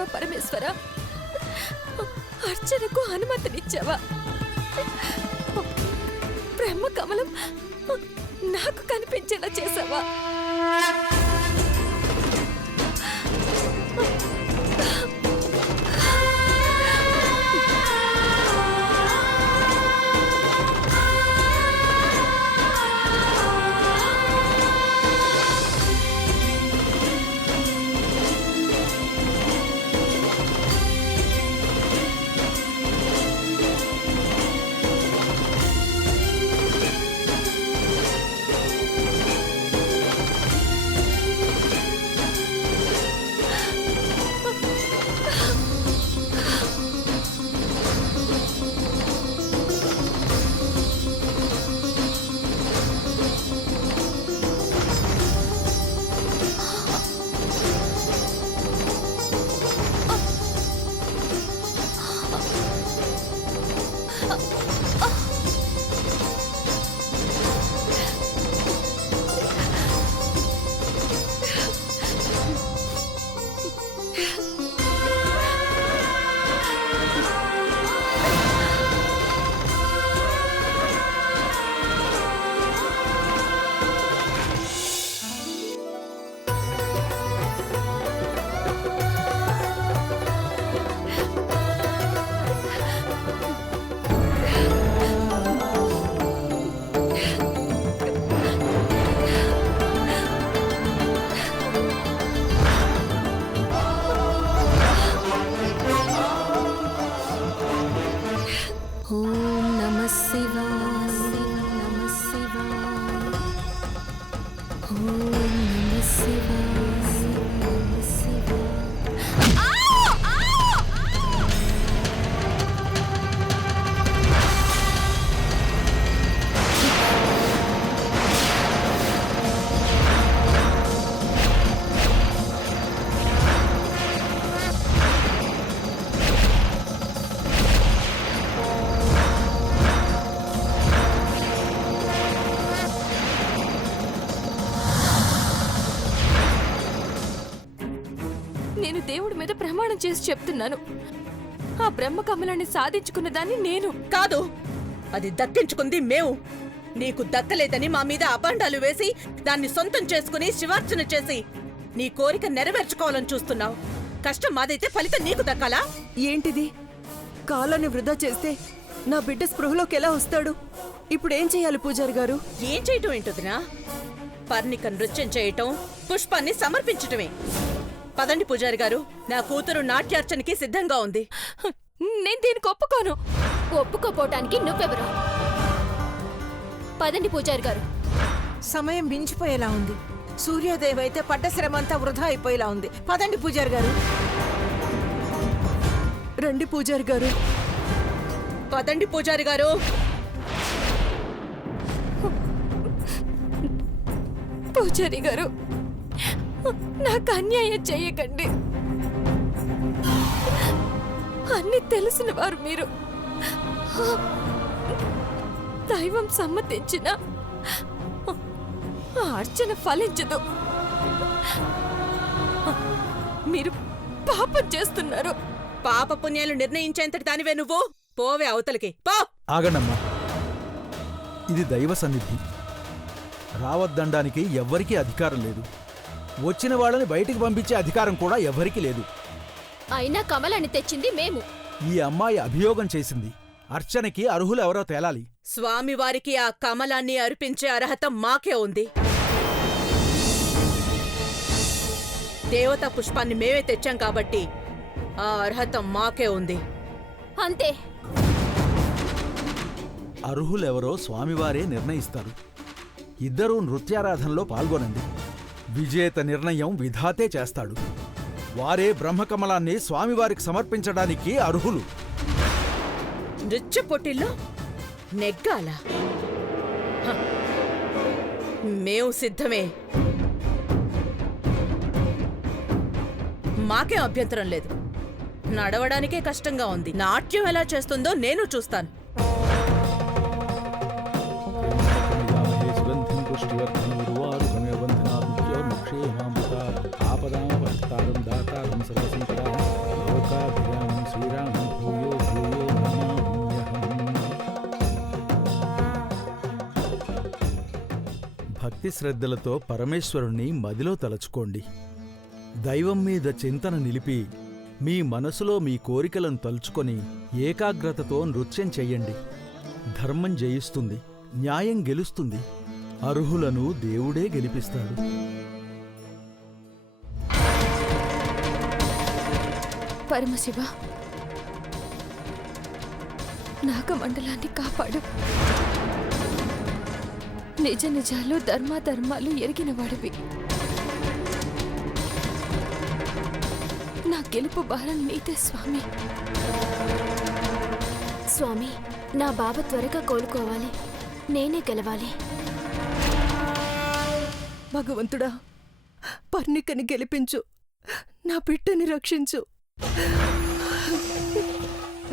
చేశావా పరమేశ్వర? అర్చనకు అనుమతినిచ్చావా? బ్రహ్మ కమలం నాకు కనిపించేలా చేశావా? నేను దేవుడి మీద ప్రమాణం చేసి చెప్తున్నాను, ఆ బ్రహ్మ కమలాన్ని సాధించుకున్న దాన్ని నేను కాదు, అది దక్కించుకుంది మేము. నీకు దక్కలేదని మా మీద అబండాలు వేసి దాన్ని సొంతం చేసుకుని శివార్చన చేసి నీ కోరిక నెరవేర్చుకోవాలని చూస్తున్నావు. కష్టం మాదైతే ఫలితం నీకు దక్కాలా? ఏంటిది? కాలాన్ని వృధా చేస్తే నా బిడ్డ స్పృహలోకి ఎలా వస్తాడు? ఇప్పుడేం చెయ్యాలి పూజారి గారు? ఏం చేయటం ఏంటొదినా? పర్ణిక నృత్యం చేయటం, పుష్పాన్ని సమర్పించటమే. పదండి పూజారి గారు, నా కూతురు నాట్యార్చనకి సిద్ధంగా ఉంది. నేను దీనికి ఒప్పుకోను. ఒప్పుకోపోవటానికి నువ్వెవరు? పదండి పూజారి గారు. సమయం మించిపోయేలా ఉంది. సూర్యోదయం అయితే పడ్డ శ్రమంతా వృధా అయిపోయేలా ఉంది. పదండి పూజారి గారు. రండి పూజారి గారు. పదండి పూజారి గారు. పూజారి గారు, నాకు అన్యాయం చెయ్యకండి. అన్ని తెలిసిన వారు మీరు. దైవం సమ్మతించిన ఆ అర్చన ఫలించదు. మీరు పాపం చేస్తున్నారు. పాప పుణ్యాలు నిర్ణయించేంతటి దానివే నువ్వు. పోవే అవతలికి పో. ఆగండమ్మా, ఇది దైవ సన్నిధి. రావద్దండానికి ఎవ్వరికీ అధికారం లేదు. వచ్చిన వాళ్ళని బయటికి పంపించే అధికారం కూడా ఎవ్వరికీ లేదు. అయినా కమలాన్ని తెచ్చింది మేము. ఈ అమ్మాయి అభియోగం చేసింది. అర్చనకి అర్హులెవరో తేలాలి. స్వామివారికి ఆ కమలాన్ని అర్పించే అర్హత మాకే ఉంది. దేవతా పుష్పాన్ని మేమే తెచ్చాం కాబట్టి ఆ అర్హత మాకే ఉంది. అంతే. అర్హులెవరో స్వామివారే నిర్ణయిస్తారు. ఇద్దరూ నృత్యారాధనలో పాల్గొనండి. విజేత నిర్ణయం విధాతే చేస్తాడు. వారే బ్రహ్మకమలాన్ని స్వామివారికి సమర్పించడానికి అర్హులు. నృత్య పోటీల్లో నెగ్గాల? మేము సిద్ధమే. మాకేం అభ్యంతరం లేదు. నడవడానికే కష్టంగా ఉంది. నాట్యం ఎలా చేస్తుందో నేను చూస్తాను. భక్తి శ్రద్ధలతో పరమేశ్వరుణ్ణి మదిలో తలచుకోండి. దైవం మీద చింతన నిలిపి మీ మనసులో మీ కోరికలను తలుచుకొని ఏకాగ్రతతో నృత్యం చెయ్యండి. ధర్మం జయిస్తుంది, న్యాయం గెలుస్తుంది, అర్హులను దేవుడే గెలిపిస్తాడు. పరమశివ, నాగమండలాన్ని కాపాడు. నిజ నిజాలు ధర్మాధర్మాలు ఎరిగినవాడివి. నా గెలుపు భారం నీదే స్వామి. స్వామి, నా బావ త్వరగా కోలుకోవాలి. నేనే గెలవాలి. భగవంతుడా, పర్ణికని గెలిపించు, నా బిడ్డని రక్షించు.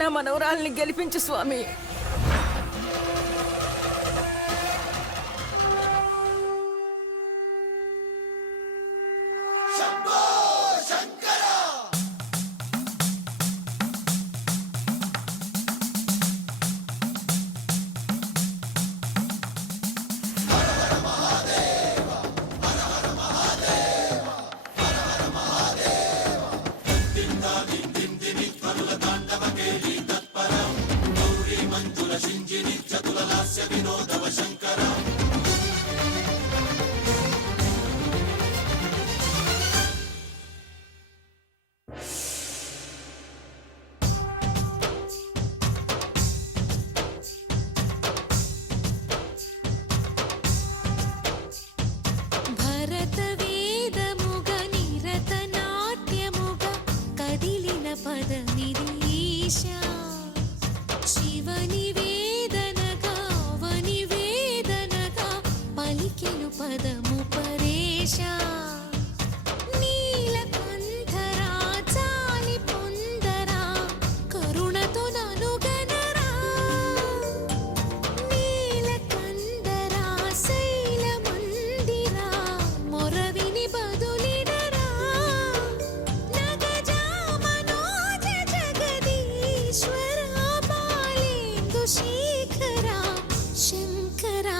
నా మనవరాల్ని గెలిపించు స్వామి. భరతవేదముగ నిరతనాట్యముగ కదిలిన పదమిది ఈశా. శివనివేదనగా అవనివేదనగా పలికెను పదము పరేశా. నీలకంఠరా చాలి పొందరా కరుణతో ననుగనరా. నీలకందరా శైలమందిరా మొరవిని బదులిడరా. నగజామనోజ జగదీశ్వరా బాలేందు శేఖరా శంకరా.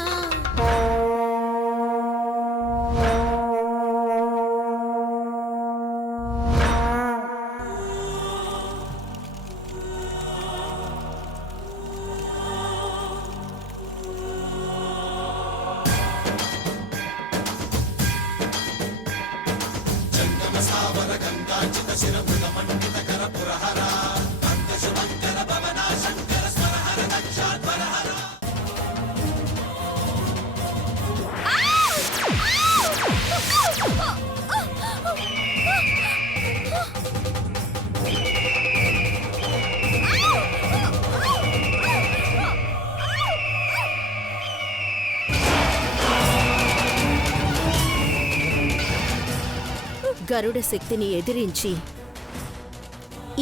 గరుడ శక్తిని ఎదిరించి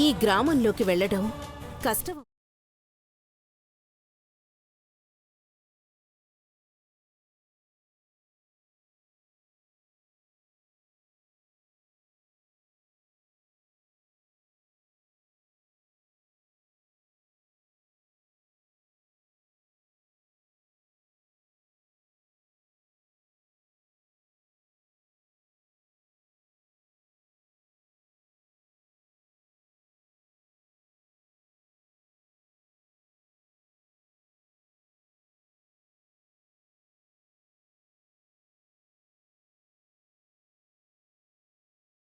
ఈ గ్రామంలోకి వెళ్ళడం కష్టం.